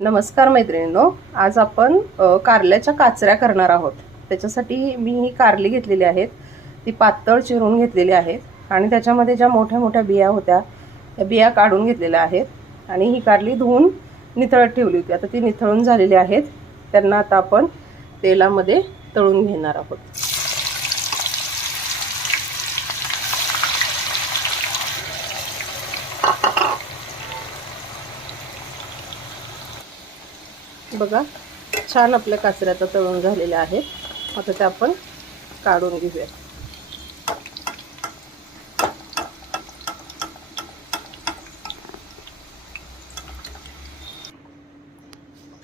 नमस्कार मैत्रिणींनो, आज आपण कारल्याच्या काचऱ्या करणार आहोत। त्याच्यासाठी मी ही कारली घेतलेली आहेत, ती पातळ चिरून घेतलेली आहेत आणि त्याच्यामध्ये ज्या मोठ्या मोठ्या बिया होत्या त्या बिया काढून घेतलेल्या आहेत आणि ही कारली धुवून निथळत ठेवली होती। आता ती निथळून झालेली आहेत, त्यांना आता आपण तेलामध्ये तळून घेणार आहोत। बघा, छान आपल्या काचऱ्या आता तळून झालेल्या आहेत। आता ते आपण काढून घेऊया।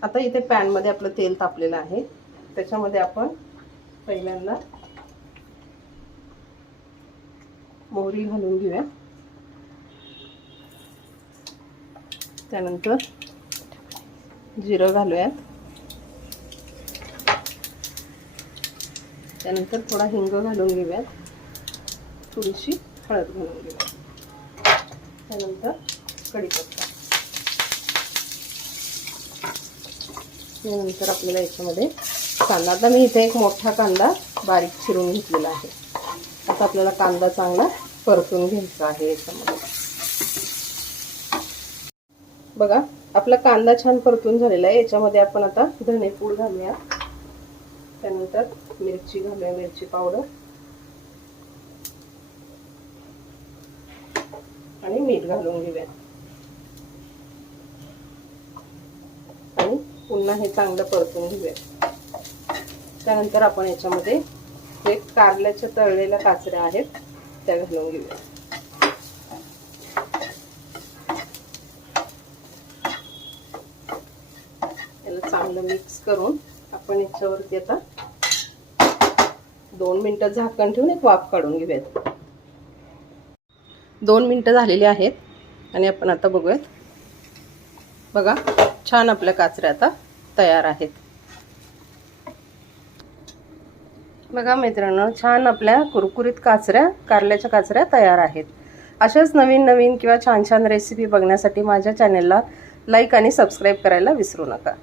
आता इथे पॅन मध्ये आपलं तेल तापलेलं आहे, त्याच्यामध्ये आपण पहिल्यांदा मोहरी घालून घेऊया। त्यानंतर जिरं घालूयात, त्यानंतर थोडा हिंग घालून घेऊयात, थोडीशी हळद घालून घेऊयात, त्यानंतर कढीपत्ता, त्यानंतर आपल्याला याच्यामध्ये कांदा, आता मी इथे एक मोठा कांदा बारीक चिरून घेतलेला आहे। आता आपल्याला कांदा चांगला परतून घ्यायचा आहे। याच्यामध्ये बघा, आपला कांदा छान परतून झालेला आहे। याच्यामध्ये आपण आता धनेपूड घालूया, त्यानंतर मिरची घालूया, मिरची पावडर आणि मीठ घालून घेऊया आणि पुन्हा हे चांगलं परतून घेऊया। त्यानंतर आपण याच्यामध्ये जे कारल्याच्या तळलेल्या काचऱ्या आहेत त्या घालून घेऊया। चांगलं मिक्स करून आपण याच्यावरती आता 2 मिनिटं झाकण ठेवून एक वाफ काढून घेऊयात। 2 मिनिटं झालेली आहेत आणि आपण आता बघूयात। बघा, छान आपल्या काचऱ्या आता तयार आहेत। बघा मित्रांनो, छान आपल्या कुरकुरीत काचऱ्या, कारल्याच्या काचऱ्या तयार आहेत। अशाच नवीन नवीन किंवा छान छान रेसिपी बघण्यासाठी माझ्या चॅनलला लाईक आणि सबस्क्राईब करायला विसरू नका।